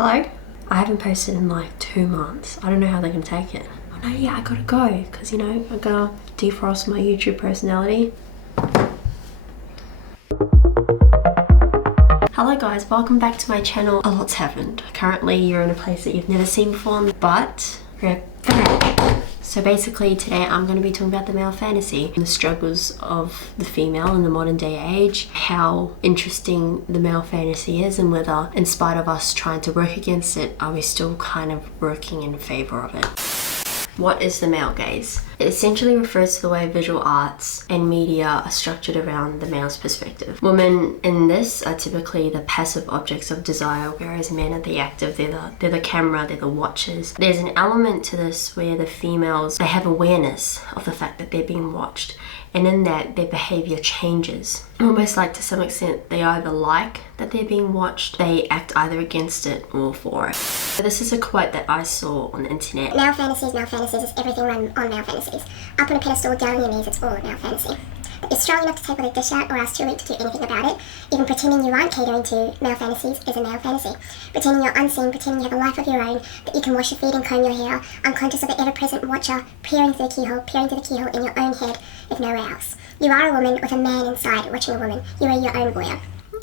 Hello? I haven't posted in like 2 months. I don't know how they're gonna take it. Oh no, yeah, I gotta go because you know, I'm gonna defrost my YouTube personality. Hello guys, welcome back to my channel. A lot's happened. Currently you're in a place that you've never seen before, but we're back. So basically today I'm going to be talking about the male fantasy and the struggles of the female in the modern day age, how interesting the male fantasy is, and whether in spite of us trying to work against it, are we still kind of working in favor of it. What is the male gaze? It essentially refers to the way visual arts and media are structured around the male's perspective. Women in this are typically the passive objects of desire, whereas men are the active. They're the camera, they're the watchers. There's an element to this where the females, they have awareness of the fact that they're being watched, and in that their behavior changes. Almost like to some extent they either like that they're being watched, they act either against it or for it. So this is a quote that I saw on the internet. Male fantasies, is everything run on male fantasies. Up on a pedestal, down on your knees, it's all male fantasy. But you're strong enough to take what they dish out or else too weak to do anything about it. Even pretending you aren't catering to male fantasies is a male fantasy. Pretending you're unseen, pretending you have a life of your own, that you can wash your feet and comb your hair, unconscious of the ever-present watcher, peering through the keyhole in your own head, if nowhere else. You are a woman with a man inside watching a woman. You are your own voyeur.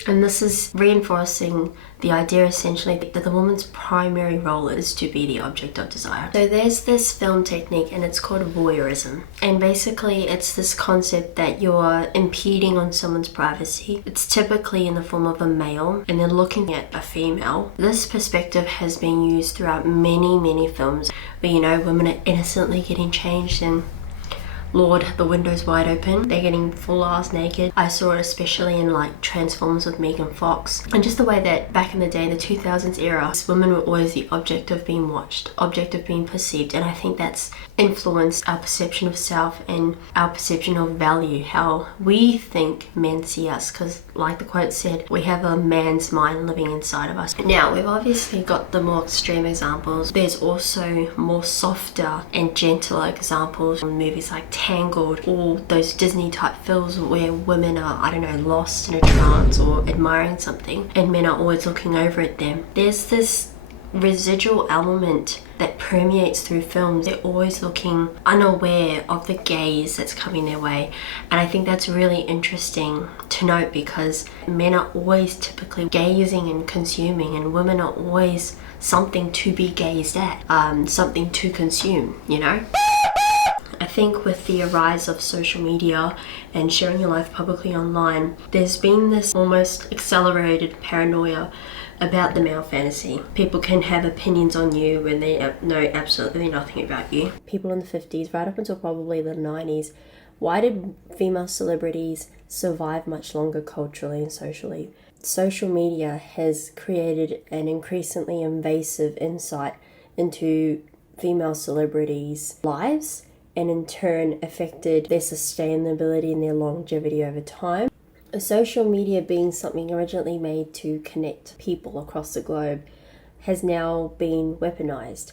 And this is reinforcing the idea essentially that the woman's primary role is to be the object of desire. So there's this film technique and it's called voyeurism. And basically it's this concept that you're impeding on someone's privacy. It's typically in the form of a male and then looking at a female. This perspective has been used throughout many films where, you know, women are innocently getting changed and Lord, the window's wide open. They're getting full ass naked. I saw it especially in like Transformers with Megan Fox. And just the way that back in the day, the 2000s era, women were always the object of being watched, object of being perceived. And I think that's influenced our perception of self and our perception of value, how we think men see us. Because like the quote said, we have a man's mind living inside of us. Now, we've obviously got the more extreme examples. There's also more softer and gentler examples from movies like Tangled, or those Disney type films where women are, I don't know, lost in a trance or admiring something and men are always looking over at them. There's this residual element that permeates through films. They're always looking unaware of the gaze that's coming their way, and I think that's really interesting to note because men are always typically gazing and consuming, and women are always something to be gazed at, something to consume, you know? I think with the rise of social media and sharing your life publicly online, there's been this almost accelerated paranoia about the male fantasy. People can have opinions on you when they know absolutely nothing about you. People in the 50s, right up until probably the 90s, why did female celebrities survive much longer culturally and socially? Social media has created an increasingly invasive insight into female celebrities' lives, and in turn affected their sustainability and their longevity over time. Social media, being something originally made to connect people across the globe, has now been weaponized.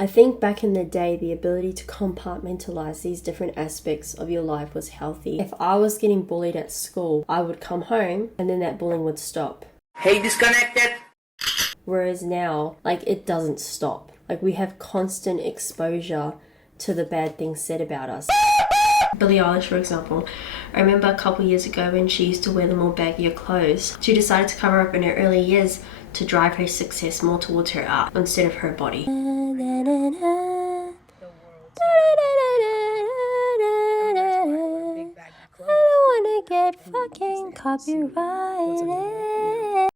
I think back in the day, the ability to compartmentalize these different aspects of your life was healthy. If I was getting bullied at school, I would come home and then that bullying would stop. Hey, disconnected! Whereas now, like, it doesn't stop. Like, we have constant exposure to the bad things said about us. Billie Eilish, for example, I remember a couple years ago when she used to wear the more baggier clothes. She decided to cover up in her early years to drive her success more towards her art instead of her body. I don't wanna get fucking copyrighted.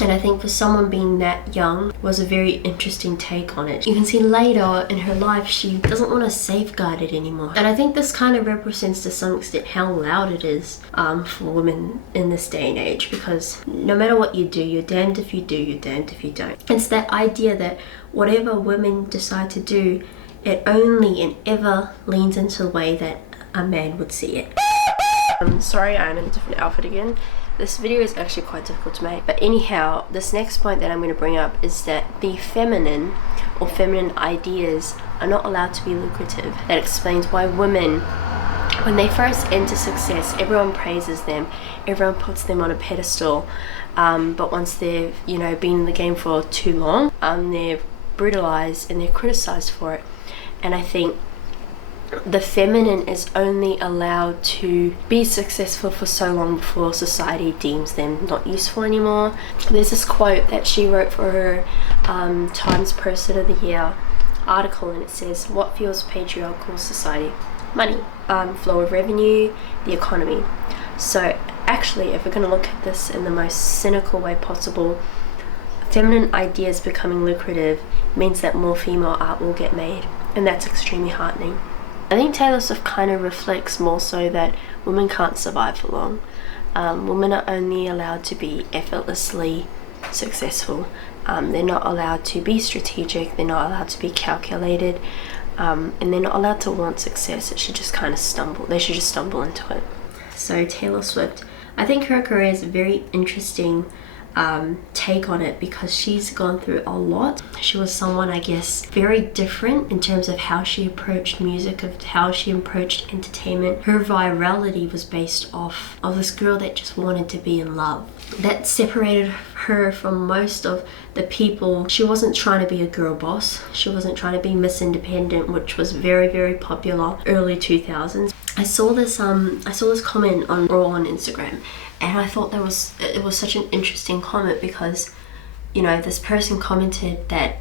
And I think for someone being that young was a very interesting take on it. You can see later in her life she doesn't want to safeguard it anymore. And I think this kind of represents to some extent how loud it is for women in this day and age, because no matter what you do, you're damned if you do, you're damned if you don't. It's that idea that whatever women decide to do, it only and ever leans into the way that a man would see it. Sorry, I'm in a different outfit again. This video is actually quite difficult to make. But anyhow, this next point that I'm going to bring up is that the feminine or feminine ideas are not allowed to be lucrative. That explains why women when they first enter success, everyone praises them, everyone puts them on a pedestal, but once they've, you know, been in the game for too long, they're brutalized and they're criticized for it. And I think the feminine is only allowed to be successful for so long before society deems them not useful anymore. There's this quote that she wrote for her Times Person of the Year article, and it says, "What fuels patriarchal society? Money, flow of revenue, the economy." So actually, if we're going to look at this in the most cynical way possible, feminine ideas becoming lucrative means that more female art will get made, and that's extremely heartening. I think Taylor Swift kind of reflects more so that women can't survive for long. Women are only allowed to be effortlessly successful. They're not allowed to be strategic, they're not allowed to be calculated, and they're not allowed to want success. They should just stumble into it. So Taylor Swift, I think her career is a very interesting take on it because she's gone through a lot. She was someone, I guess, very different in terms of how she approached music, of how she approached entertainment. Her virality was based off of this girl that just wanted to be in love. That separated her from most of the people. She wasn't trying to be a girl boss. She wasn't trying to be Miss Independent, which was very, very popular early 2000s. I saw this comment on Instagram, and I thought it was such an interesting comment because, you know, this person commented that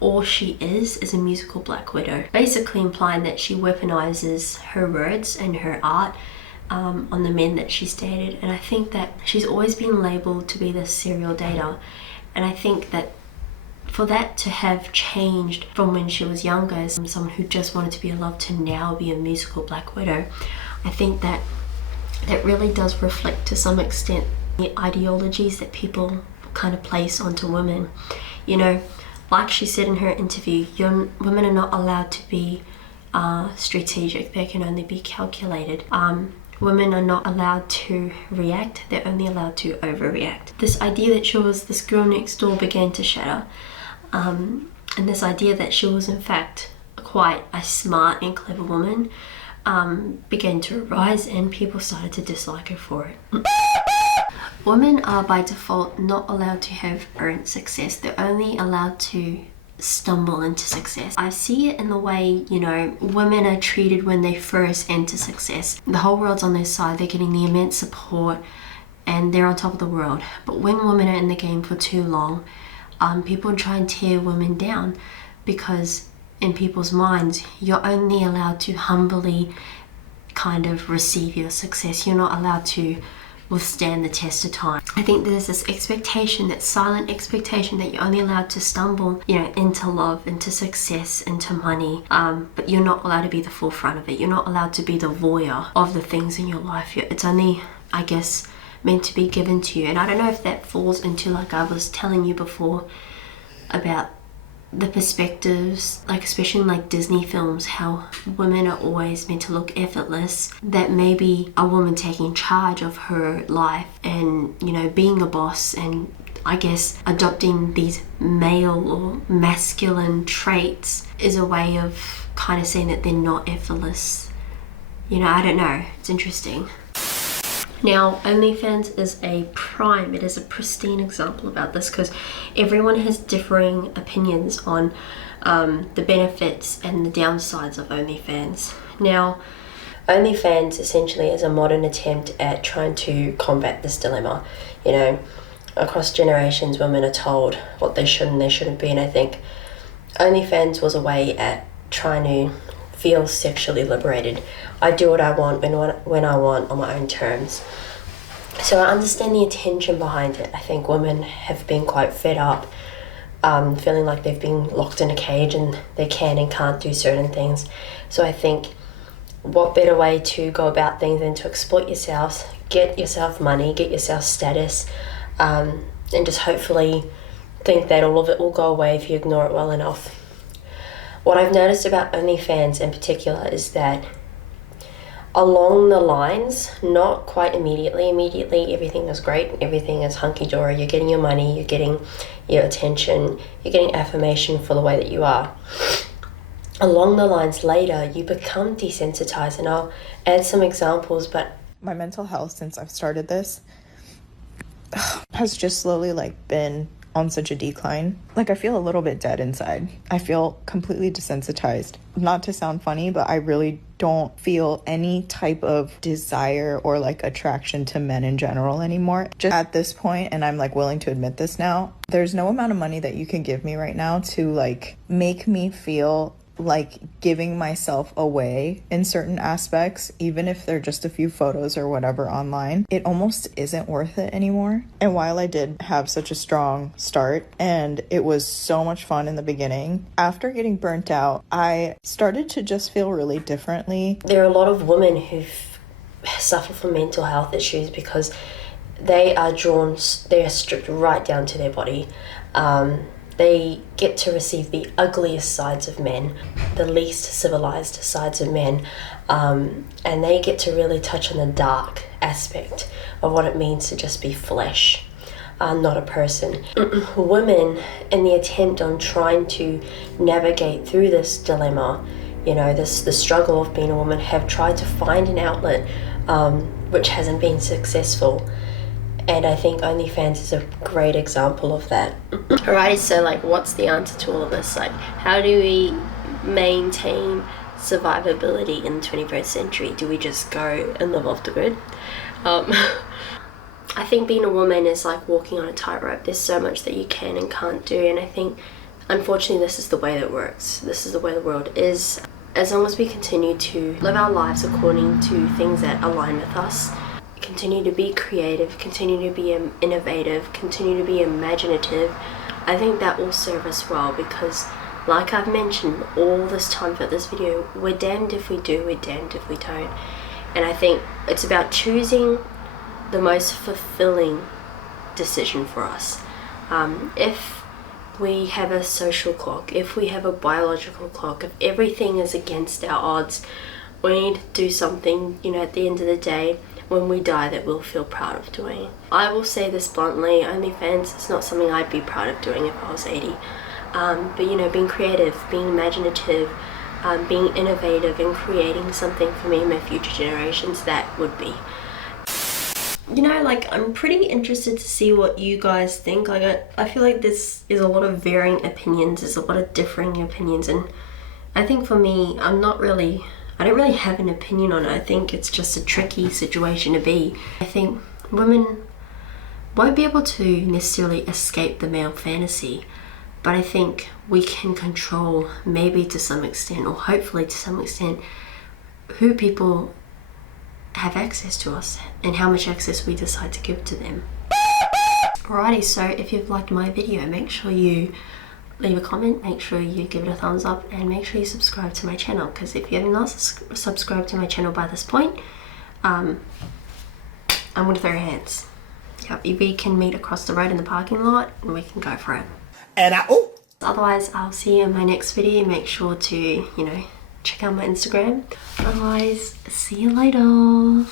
all she is a musical black widow, basically implying that she weaponizes her words and her art on the men that she's dated. And I think that she's always been labeled to be this serial dater, and I think that for that to have changed from when she was younger as someone who just wanted to be in love to now be a musical black widow, I think that really does reflect to some extent the ideologies that people kind of place onto women. You know, like she said in her interview, women are not allowed to be strategic, they can only be calculated. Women are not allowed to react, they're only allowed to overreact. This idea that she was this girl next door began to shatter. And this idea that she was in fact quite a smart and clever woman began to arise, and people started to dislike her for it. Women are by default not allowed to have earned success. They're only allowed to stumble into success. I see it in the way, you know, women are treated when they first enter success. The whole world's on their side, they're getting the immense support and they're on top of the world. But when women are in the game for too long, people try and tear women down because in people's minds, you're only allowed to humbly kind of receive your success. You're not allowed to withstand the test of time. I think there's this expectation, that silent expectation, that you're only allowed to stumble, you know, into love, into success, into money, but you're not allowed to be the forefront of it. You're not allowed to be the voyeur of the things in your life. It's only, I guess, meant to be given to you. And I don't know if that falls into, like I was telling you before, about the perspectives, like especially in like Disney films, how women are always meant to look effortless, that maybe a woman taking charge of her life and, you know, being a boss and I guess adopting these male or masculine traits is a way of kind of saying that they're not effortless. You know, I don't know, it's interesting. Now, OnlyFans is a pristine example about this because everyone has differing opinions on the benefits and the downsides of OnlyFans. Now, OnlyFans essentially is a modern attempt at trying to combat this dilemma. You know, across generations, women are told what they should and they shouldn't be, and I think OnlyFans was a way at trying to feel sexually liberated. I do what I want when I want on my own terms. So I understand the intention behind it. I think women have been quite fed up, feeling like they've been locked in a cage and they can and can't do certain things. So I think what better way to go about things than to exploit yourselves, get yourself money, get yourself status, and just hopefully think that all of it will go away if you ignore it well enough. What I've noticed about OnlyFans in particular is that along the lines, not quite immediately everything is great, everything is hunky-dory, you're getting your money, you're getting your attention, you're getting affirmation for the way that you are. along the lines later, you become desensitized. And I'll add some examples, but my mental health since I've started this has just slowly like been on such a decline. Like I feel a little bit dead inside. I feel completely desensitized. Not to sound funny, but I really don't feel any type of desire or like attraction to men in general anymore. Just at this point, and I'm like willing to admit this now, there's no amount of money that you can give me right now to like make me feel like giving myself away in certain aspects, even if they're just a few photos or whatever online. It almost isn't worth it anymore. And while I did have such a strong start and it was so much fun in the beginning, after getting burnt out, I started to just feel really differently. There are a lot of women who suffer from mental health issues because they are stripped right down to their body. They get to receive the ugliest sides of men, the least civilized sides of men, and they get to really touch on the dark aspect of what it means to just be flesh, not a person. Women, in the attempt on trying to navigate through this dilemma, the struggle of being a woman, have tried to find an outlet which hasn't been successful. And I think OnlyFans is a great example of that. Alrighty, so like what's the answer to all of this? Like, how do we maintain survivability in the 21st century? Do we just go and live off the grid? I think being a woman is like walking on a tightrope. There's so much that you can and can't do, and I think unfortunately this is the way that it works. This is the way the world is. As long as we continue to live our lives according to things that align with us, continue to be creative, continue to be innovative, continue to be imaginative, I think that will serve us well, because like I've mentioned all this time throughout this video, we're damned if we do, we're damned if we don't. And I think it's about choosing the most fulfilling decision for us. If we have a social clock, if we have a biological clock, if everything is against our odds, we need to do something, at the end of the day, when we die, that we'll feel proud of doing. I will say this bluntly, OnlyFans is not something I'd be proud of doing if I was 80. But being creative, being imaginative, being innovative and creating something for me and my future generations, that would be. I'm pretty interested to see what you guys think. I feel like this is a lot of varying opinions, there's a lot of differing opinions, and I think for me, I don't really have an opinion on it. I think it's just a tricky situation to be. I think women won't be able to necessarily escape the male fantasy, but I think we can control, maybe to some extent, or hopefully to some extent, who people have access to us and how much access we decide to give to them. Alrighty, so if you've liked my video, make sure you leave a comment, make sure you give it a thumbs up, and make sure you subscribe to my channel, because if you have not subscribed to my channel by this point, I'm gonna throw your hands. Yep, we can meet across the road in the parking lot and we can go for it. Otherwise, I'll see you in my next video. Make sure to, check out my Instagram. Otherwise, see you later.